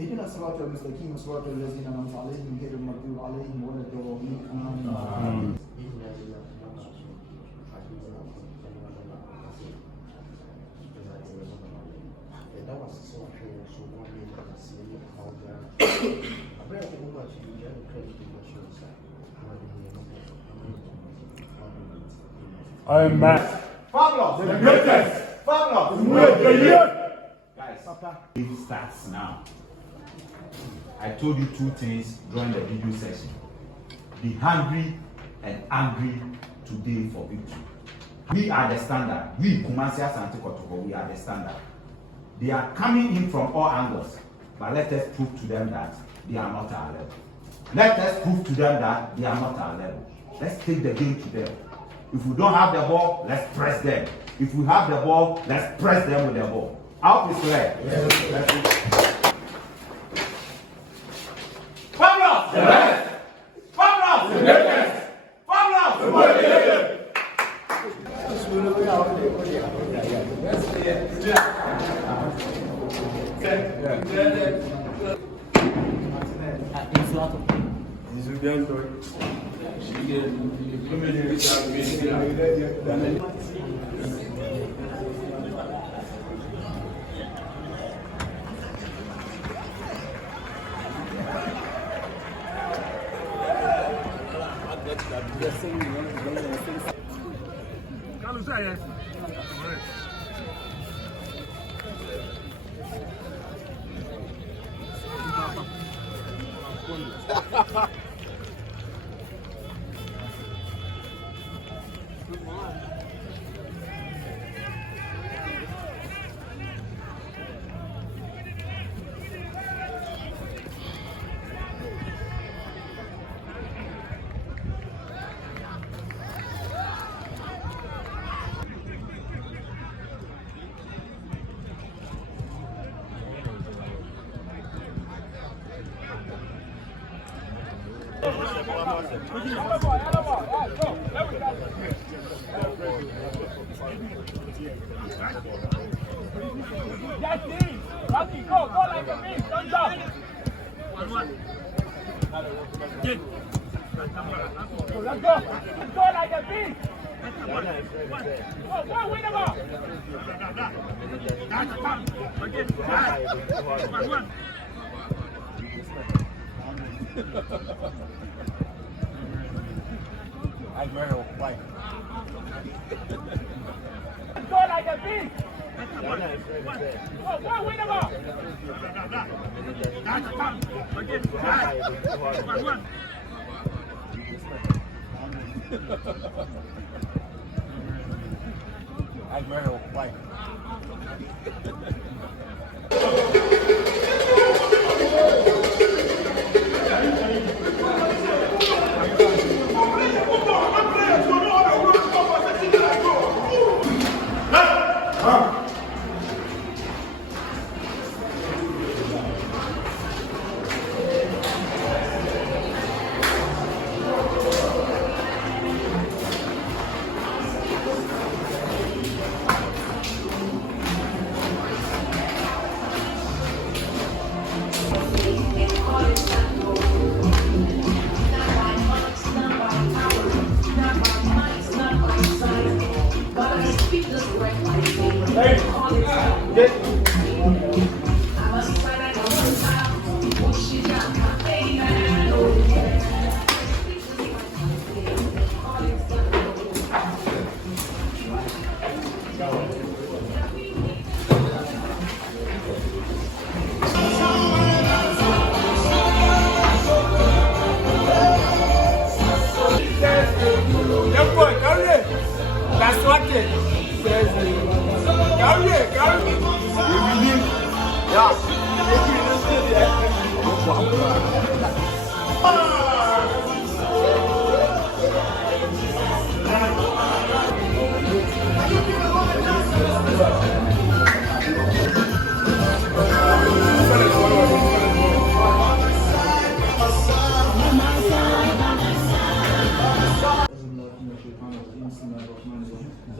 اهدنا الصراط المستقيم صراط الذين انعمت عليهم غير المغضوب عليهم ولا الضالين امين. Amen. Fabulous, the greatest. Fabulous. Guys, it starts now. I told you two things during the video session. Be hungry and angry today for victory. We are the standard. We, Kumasi Asante Kotoko, we are the standard. They are coming in from all angles, but let us prove to them that they are not our level. Let us prove to them that they are not our level. Let's take the game to them. If we don't have the ball, let's press them. If we have the ball, let's press them with the ball. Out is clear. Yes. Fabulous! The best! Fabulous! The greatest! Fabulous! The greatest! Rocky, go like a beast, don't jump. 1-1. Let's go like a beast. Go, win the ball. Go like a beast. Go, win the ball.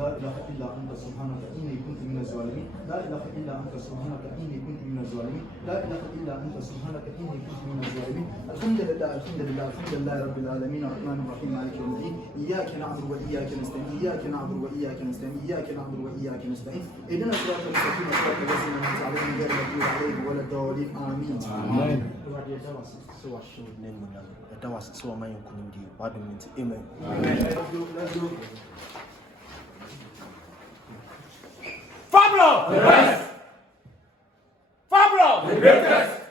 لا إله إلا أنت سبحانك إني كنت من الظالمين لا إله إلا أنت سبحانك إني كنت من الظالمين لا إله إلا أنت سبحانك إني كنت من الظالمين الحمد لله الحمد لله الحمد لله رب العالمين الرحمن الرحيم مالك يوم الدين إياك نعبد وإياك نستعين إياك نعبد وإياك نستعين إياك نعبد وإياك نستعين اهدنا الصراط المستقيم صراط الذين أنعمت عليهم غير المغضوب عليهم ولا الضالين آمين Amen. Amen. Let's do. Fablo! The best! Fablo! The greatest!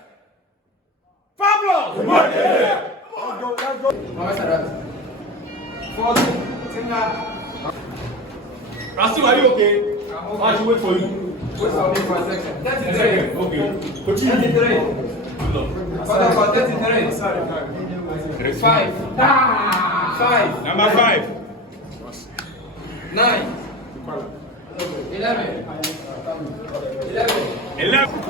Fablo! The greatest! Let's go! Rasul, are you okay? I should wait for you. Wait for a second. 33. Okay. Continue. 33. Father, for 33. Sorry. 5. 5. Number 5. 9. 11. 11.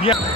bien.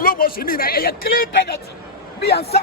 Slow motion in a clean penalty. Be answered.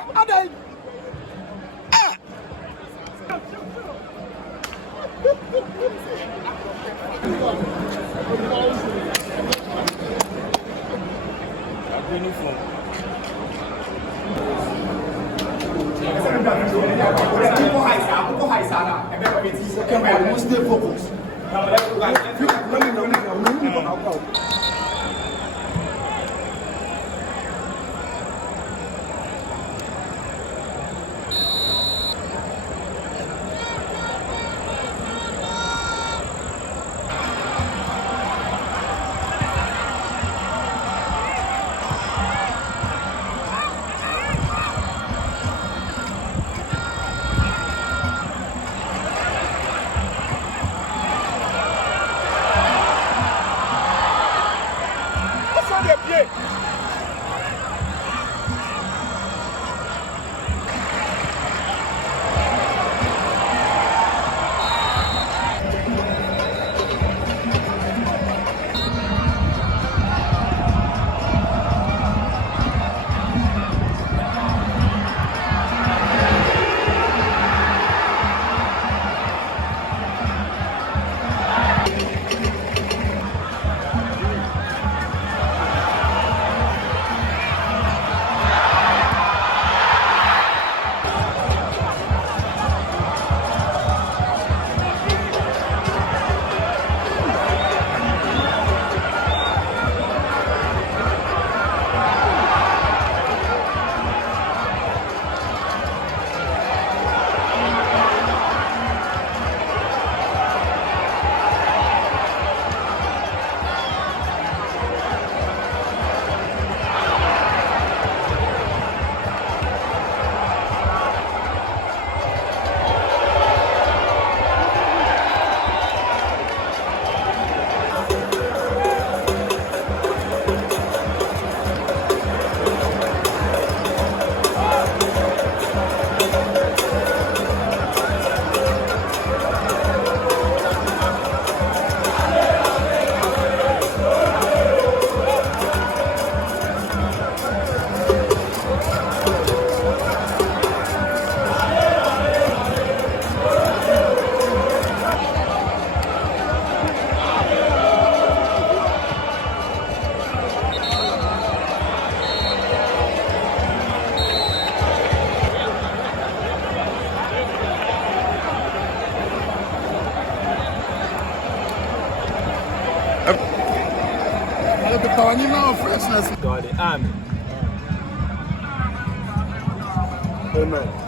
God, the army. Amen.